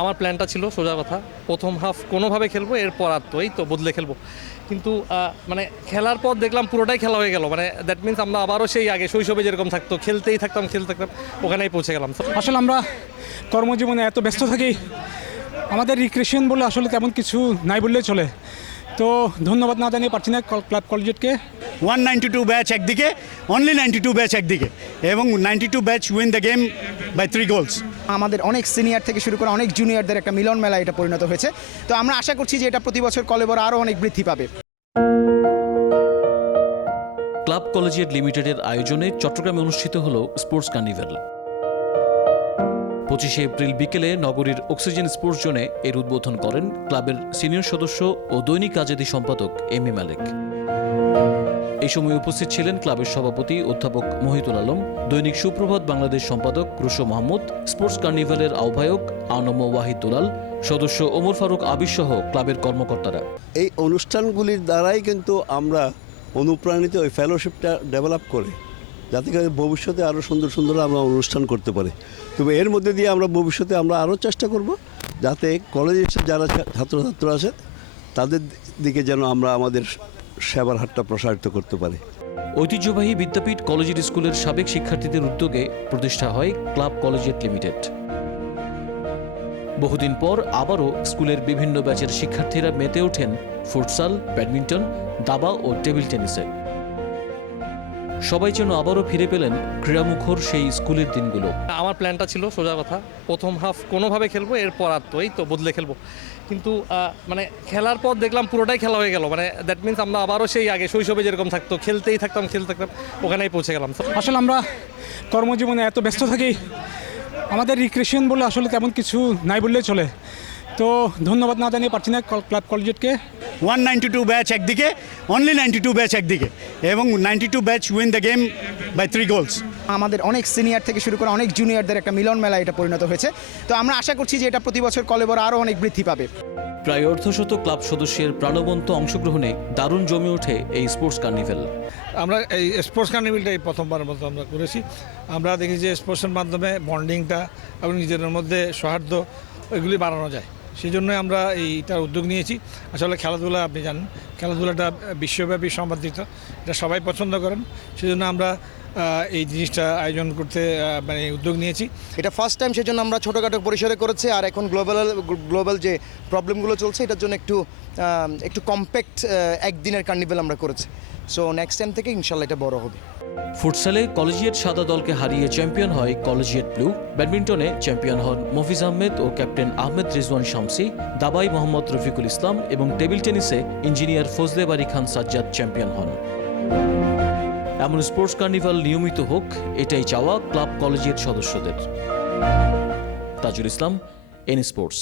আমার প্ল্যানটা ছিল সোজা কথা, প্রথম হাফ কোনোভাবে খেলবো, এরপর আর তো এই তো বদলে খেলবো। কিন্তু মানে খেলার পর দেখলাম পুরোটাই খেলা হয়ে গেল। মানে দ্যাট মিনস আমরা আবারও সেই আগে শৈশবে যেরকম থাকতো, খেলতেই থাকতাম ওখানেই পৌঁছে গেলাম। আসলে আমরা কর্মজীবনে এত ব্যস্ত থাকি, আমাদের রিক্রিয়েশন বলে আসলে তেমন কিছু নাই বললেই চলে। তো ধন্যবাদ না জানিয়ে পারছি না ক্লাব কলেজিয়েটকে। 192 ব্যাচ একদিকে, অনলি 92 ব্যাচ একদিকে, এবং 92 batch win the game by 3 goals. আমাদের অনেক সিনিয়র থেকে শুরু করে অনেক জুনিয়রদের একটা মিলন মেলা এটা পরিণত হয়েছে। তো আমরা আশা করছি যে এটা প্রতি বছর কলেবর আরও অনেক বৃদ্ধি পাবে। ক্লাব কলেজিয়েট লিমিটেডের আয়োজনে চট্টগ্রামে অনুষ্ঠিত হল স্পোর্টস কার্নিভাল। 25 এপ্রিল বিকেলে নগরীর অক্সিজেন স্পোর্টস জোনে এর উদ্বোধন করেন ক্লাবের সিনিয়র সদস্য ও দৈনিক আজাদী সম্পাদক এম এ মালিক। এই সময় উপস্থিত ছিলেন ক্লাবের সভাপতি অধ্যাপক মহিতুল আলম, দৈনিক সুপ্রভাত বাংলাদেশ সম্পাদক রুশো মাহমুদ, স্পোর্টস কার্নিভালের আহ্বায়ক আনম ওয়াহিদ দুলাল, সদস্য ওমর ফারুক আবির সহ ক্লাবের কর্মকর্তারা। এই অনুষ্ঠানগুলির দ্বারাই কিন্তু আমরা অনুপ্রাণিত ওই ফেলোশিপটা ডেভেলপ করে, যাতে করে ভবিষ্যতে আরও সুন্দর সুন্দর আমরা অনুষ্ঠান করতে পারি। তবে এর মধ্যে দিয়ে আমরা ভবিষ্যতে আমরা আরও চেষ্টা করব যাতে কলেজের যারা ছাত্রছাত্র আছে তাদের দিকে যেন আমরা আমাদের সেবার হাতটা প্রসারিত করতে পারি। ঐতিহ্যবাহী বিদ্যাপীঠ কলেজিয়েট স্কুলের সাবেক শিক্ষার্থীদের উদ্যোগে প্রতিষ্ঠা হয় ক্লাব কলেজিয়েট লিমিটেড। বহুদিন পর আবারও স্কুলের বিভিন্ন ব্যাচের শিক্ষার্থীরা মেতে ওঠেন ফুটসাল, ব্যাডমিন্টন, দাবা ও টেবিল টেনিসে। সবাই যেন আবারও ফিরে পেলেন ক্রীড়ামুখর সেই স্কুলের দিনগুলো। আমার প্ল্যানটা ছিল সোজা কথা, প্রথম হাফ কোনোভাবে খেলবো, এরপর আর তো এই তো বদলে খেলবো। কিন্তু মানে খেলার পর দেখলাম পুরোটাই খেলা হয়ে গেল। মানে দ্যাট মিনস আমরা আবারও সেই আগে শৈশবে যেরকম থাকতো, খেলতেই থাকতাম ওখানেই পৌঁছে গেলাম। আসলে আমরা কর্মজীবনে এত ব্যস্ত থাকি, আমাদের রিক্রিয়েশন বলে আসলে তেমন কিছু নাই বললেই চলে। তো ধন্যবাদ না জানিয়ে পারছি না ক্লাব কলেজিয়েটকে। 192 ব্যাচ একদিকে, অনলি 92 ব্যাচ একদিকে, এবং 92 batch win the game by 3 goals. আমাদের অনেক সিনিয়র থেকে শুরু করে অনেক জুনিয়রদের একটা মিলন মেলা এটা পরিণত হয়েছে। তো আমরা আশা করছি যে এটা প্রতি বছর কলেবর আরও অনেক বৃদ্ধি পাবে। প্রায় অর্ধশত ক্লাব সদস্যের প্রাণবন্ত অংশগ্রহণে দারুণ জমে ওঠে এই স্পোর্টস কার্নিভাল। আমরা এই স্পোর্টস কার্নিভালটা এই প্রথমবারের মতো আমরা করেছি। আমরা দেখি যে স্পোর্টসের মাধ্যমে বন্ডিংটা এবং নিজেদের মধ্যে সৌহার্দ্য এগুলি বাড়ানো যায়, সেই জন্যই আমরা এইটার উদ্যোগ নিয়েছি। আসলে খেলাধুলা, আপনি জানেন খেলাধুলাটা বিশ্বব্যাপী সমাদৃত, এটা সবাই পছন্দ করেন, সেই জন্য আমরা এই জিনিসটা আয়োজন করতে মানে উদ্যোগ নিয়েছি। এটা ফার্স্ট টাইম, সেজন্য আমরা ছোটোখাটো পরিসরে করেছি। আর এখন গ্লোবাল যে প্রবলেমগুলো চলছে এটার জন্য একটু কম্প্যাক্ট একদিনের কার্নিভাল আমরা করেছি। সো নেক্সট টাইম থেকে ইনশাল্লাহ এটা বড় হবে। ফুটসালে কলেজিয়েট সাদা দলকে হারিয়ে চ্যাম্পিয়ন হয় কলেজিয়েট ব্লু। ব্যাডমিন্টনে চ্যাম্পিয়ন হন মফিজ আহমেদ ও ক্যাপ্টেন আহমেদ রিজওয়ান শামসি। দাবায় মোহাম্মদ রফিকুল ইসলাম এবং টেবিল টেনিসে ইঞ্জিনিয়ার ফজলে বারী খান সাজ্জাদ চ্যাম্পিয়ন হন। এমন স্পোর্টস কার্নিভাল নিয়মিত হোক, এটাই চাওয়া ক্লাব কলেজিয়েট সদস্যদের। Tajul Islam, N sports.